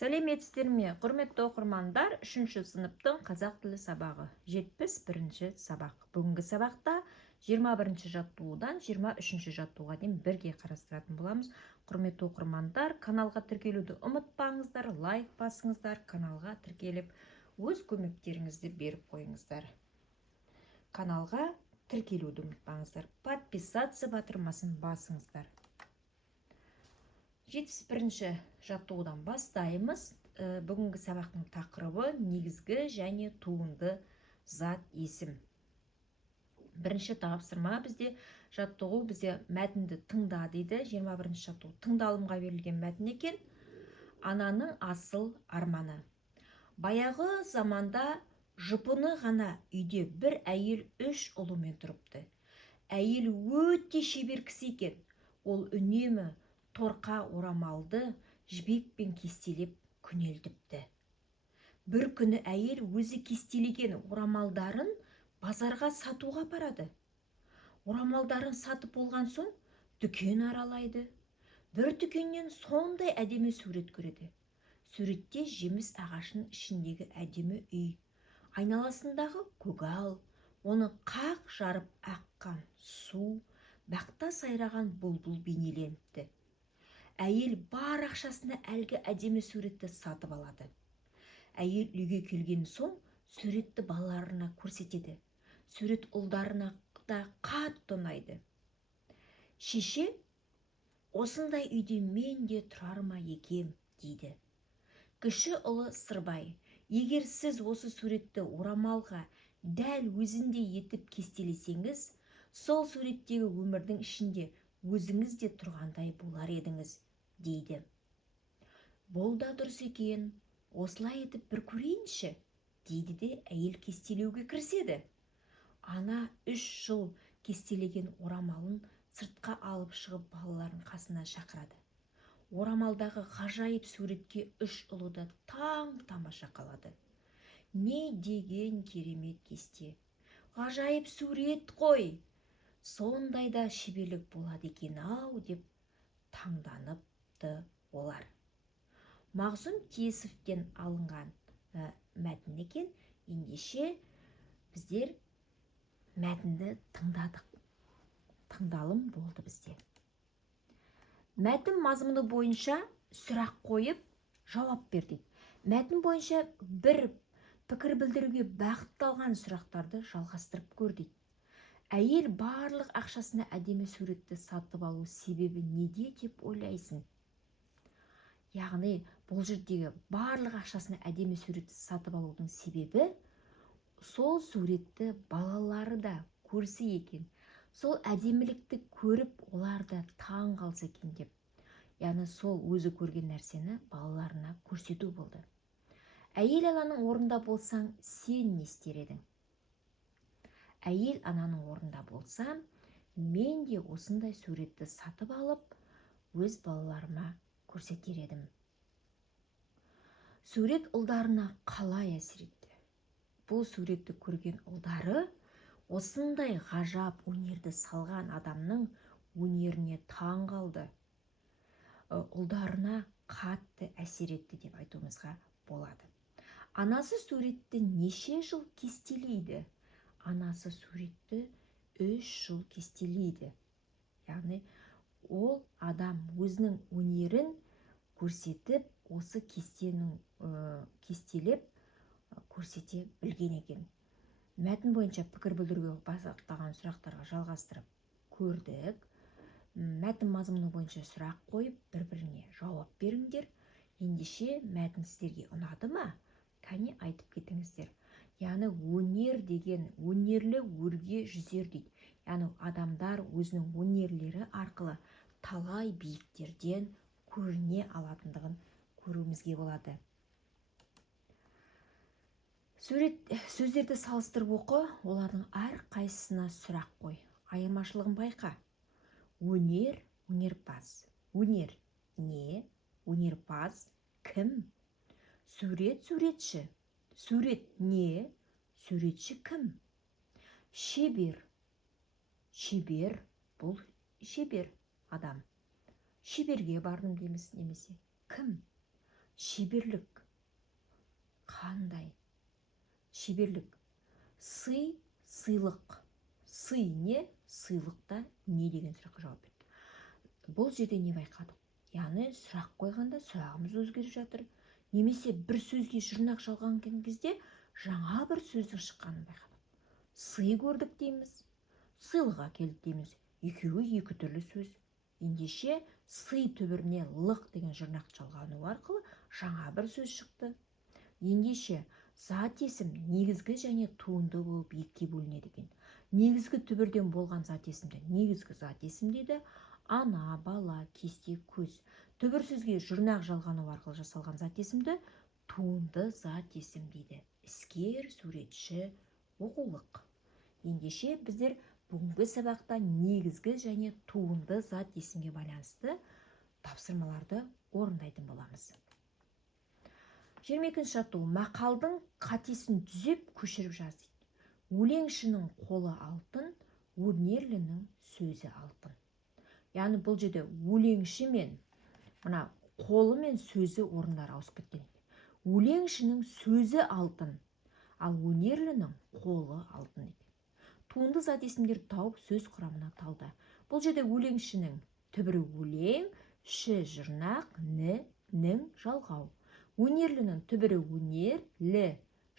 Сәлеметсіздер ме, құрметті оқырмандар, 3-ші сыныптың қазақ тілі сабағы, 71-ші сабақ. Бүгінгі сабақта 21-ші жаттығудан 23-ші жаттығуға дейін бірге қарастыратын боламыз. Құрметті оқырмандар, каналға тіркелуді ұмытпаңыздар, лайк басыңыздар, каналға тіркеліп, өз көмектеріңізді беріп қойыңыздар. Каналға тіркелуді ұмытпаңыздар, подписаться батырмасын басыңыздар. 71-ші жаттығудан бастаймыз. Бүгінгі сабақтың тақырыбы негізгі және туынды зат есім. Бірінші тапсырма бізде жаттығу мәтінді тыңда дейді. 21-ші жаттығу тыңдалымға берілген мәтін екен. Ананың асыл арманы. Баяғы заманда жұпыны ғана үйде бір әйел 3 ұлымен тұрыпты. Әйел өте шебер кісі екен. Ол үнемі торқа орамалды жібекпен кестелеп күнелтіпті. Бір күні әйел өзі кестелеген орамалдарын базарға сатуға барады. Орамалдарын сатып болған соң дүкен аралайды. Бір дүкеннен сондай әдемі сурет көреді. Суретте жеміс ағашының ішіндегі әдемі үй, айналасындағы көгал, оны қақ жарып аққан су, бақта сайраған бұлбұл бейнеленіпті. Әйел бар ақшасына әлгі әдемі суретті сатып алады. Әйел үйге келген соң суретті балаларына көрсетеді. Сурет ұлдарына да қатты ұнайды. Шеше, осындай үйде мен де тұрар ма екем, дейді. Кіші ұлы Сырбай, егер сіз осы суретті орамалға дәл өзіндей етіп кестелесеңіз, сол суреттегі өмірдің ішінде өзіңіз де тұрғандай болар едіңіз, дейді. Бұл да дұрыс екен, осылай етіп бір көрейінші, дейді де әйел кестелеуге кіріседі. Ана 3 жыл кестелеген орамалын сыртқа алып шығып балаларын қасына шақырады. Орамалдағы ғажайып суретке 3 ұлы да таң-тамаша қалады. Не деген керемет кесте, ғажайып сурет қой! Сондай да шеберлік болады екен-ау деп таңданыпты олар. Мағзұм Тесовтен алынған мәтін екен. Ендеше біздер мәтінді тыңдадық. Тыңдалым болды бізде. Мәтін мазмұны бойынша сұрақ қойып, жауап бер дейді. Мәтін бойынша бір пікір білдіруге бағытталған сұрақтарды жалғастырып көр дейді. Әйел барлық ақшасына әдемі суретті сатып алу себебі неде деп ойлайсың? Яғни, бұл жердегі барлық ақшасына әдемі суретті сатып алудың себебі сол суретті балалары да көрсе екен. Сол әдемілікті көріп, олар да таң қалса екен деп. Яғни, сол өзі көрген нәрсені балаларына көрсету болды. Әйел ананың орнында болсаң, сен не істер едің? Әйел ананың орнында болсам, мен де осындай суретті сатып алып, өз балаларыма көрсетер едім. Сурет ұлдарына қалай әсер етті? Бұл суретті көрген ұлдары осындай ғажап өнерді салған адамның өнеріне таң қалды. Ұлдарына қатты әсер етті деп айтуымызға болады. Анасы суретті неше жыл кестелейді? Анасы суретті 3 жыл кестелейді. Яғни, ол адам өзінің өнерін көрсетіп, осы кестелеп көрсете білген екен. Мәтін бойынша пікір білдіруге бағытталған сұрақтарға жалғастырып көрдік. Мәтін мазмұны бойынша сұрақ қойып, бір-біріне жауап беріңдер. Ендеше мәтін сіздерге ұнады ма? Кәне айтып кетіңіздер. Яғни, өнер деген өнерлі өрге жүзер дейді. Яғни, адамдар өзінің өнерлері арқылы талай биіктерден көріне алатындығын көруімізге болады. Сөздерді салыстырып оқы, олардың әр қайсысына сұрақ қой. Айырмашылығын байқа. Өнер, өнерпаз. Өнер не? Өнерпаз кім? Сурет, суретші. Сурет не? Суретші кім? Шебер. Шебер, бұл шебер адам. Шеберге бардым дейміз немесе. Кім? шеберлік. Қандай? Шеберлік. Сый, сыйлық. Сый не? Сыйлықта не деген сұраққа жауап берді. Бұл жерде не байқадық? Яғни сұрақ қойғанда сұрағымыз өзгеріп жатыр. Немесе бір сөзге жұрнақ жалған кезде жаңа бір сөздің шыққанын байқадық. Сый көрдік дейміз, сыйлық әкелді дейміз. Екеуі екі түрлі сөз. Ендеше сый түбіріне лық деген жұрнақ жалғану арқылы жаңа бір сөз шықты. Ендеше зат есім негізгі және туынды болып екіге бөлінеді екен. Негізгі түбірден болған зат есімді негізгі зат есім дейді. Ана, бала, кесте, көз. Түбір сөзге жұрнақ жалғану арқылы жасалған зат есімді туынды зат есім дейді. Іскер, суретші, оқулық. Ендеше біздер бүгінгі сабақта негізгі және туынды зат есімге байланысты тапсырмаларды орындайтын боламыз. 22-ші жатту. Мақалдың қатесін түзеп көшіріп жаз дейді. Өлеңшінің қолы алтын, өнерлінің сөзі алтын. Яғни бұл жерде өлеңші мен мына қолы мен сөзі орындары ауысып кеткен. Өлеңшінің сөзі алтын, ал өнерлінің қолы алтын дейді. Туынды зат есімдерді тауып сөз құрамына талда. Бұл жерде өлеңшінің түбірі өлең, ші жұрнақ, нің жалғау. Өнерлінің түбірі өнер, лі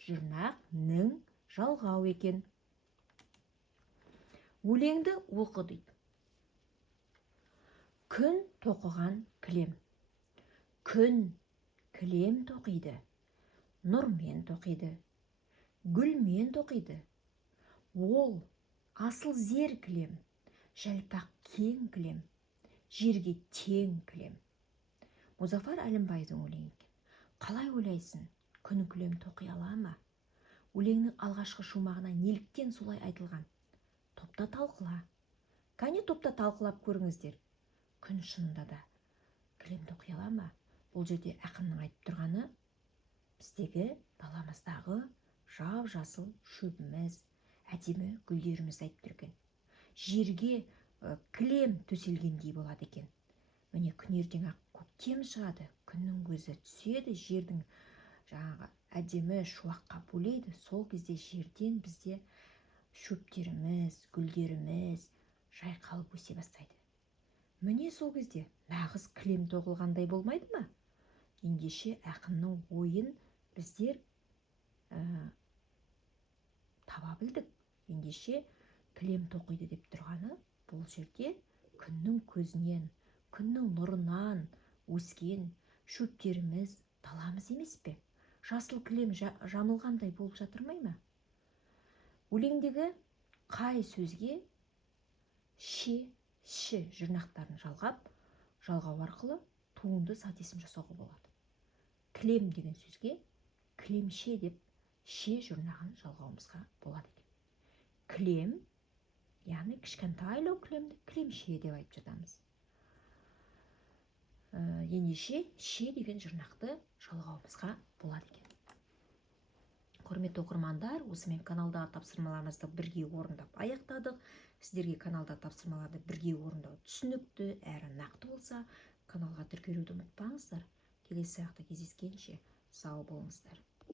жұрнақ, нің жалғау екен. Өлеңді оқы дейді. Күн тоқыған кілем. Күн кілем тоқиды, нұрмен тоқиды, гүлмен тоқиды. Ол асыл зер кілем, жәлпақ кең кілем, жерге тең кілем. Мұзафар Әлімбайдың өлеңі екен. Қалай ойлайсың, күн кілем тоқи ала ма? Өлеңнің алғашқы шумағына неліктен солай айтылған? Топта талқыла. Кәне топта талқылап көріңіздер. Күн шынында да кілем тоқи ала ма? Бұл жерде ақынның айтып тұрғаны біздегі даламыздағы жап-жасыл шөбіміз, әдемі гүлдеріміз айтып тұр екен. Жерге кілем төселгендей болады екен. Міне күн ертең ақ көктем шығады, күннің көзі түседі, жердің жаңағы әдемі шуаққа бөлейді. Сол кезде жерден бізде шөптеріміз, гүлдеріміз жайқалып өсе бастайды. Міне сол кезде нағыз кілем тоқылғандай болмайды ма? Ендеше ақынның ойын біздер таба білдік. Ендеше кілем тоқиды деп тұрғаны бұл жерде күннің көзінен, күннің нұрынан өскен шөптеріміз, даламыз емес пе? Жасыл кілем жамылғандай болып жатырмай ма? Өлеңдегі қай сөзге ші жұрнақтарын жалғау арқылы туынды зат есім жасауға болады? Кілем деген сөзге кілемше деп ше жұрнағын жалғауымызға болады екен. Кілем, яғни кішкентайлау кілемді кілемше деп айтып жатамыз. Ендеше ше деген жұрнақты жалғауымызға болады екен. Құрметті оқырмандар, осымен каналдағы тапсырмаларымызды бірге орындап аяқтадық. Сіздерге каналда тапсырмаларды бірге орындау түсінікті әрі нақты болса, каналға тіркелуді ұмытпаңыздар. Келесі сабақта кездескенше сау болыңыздар.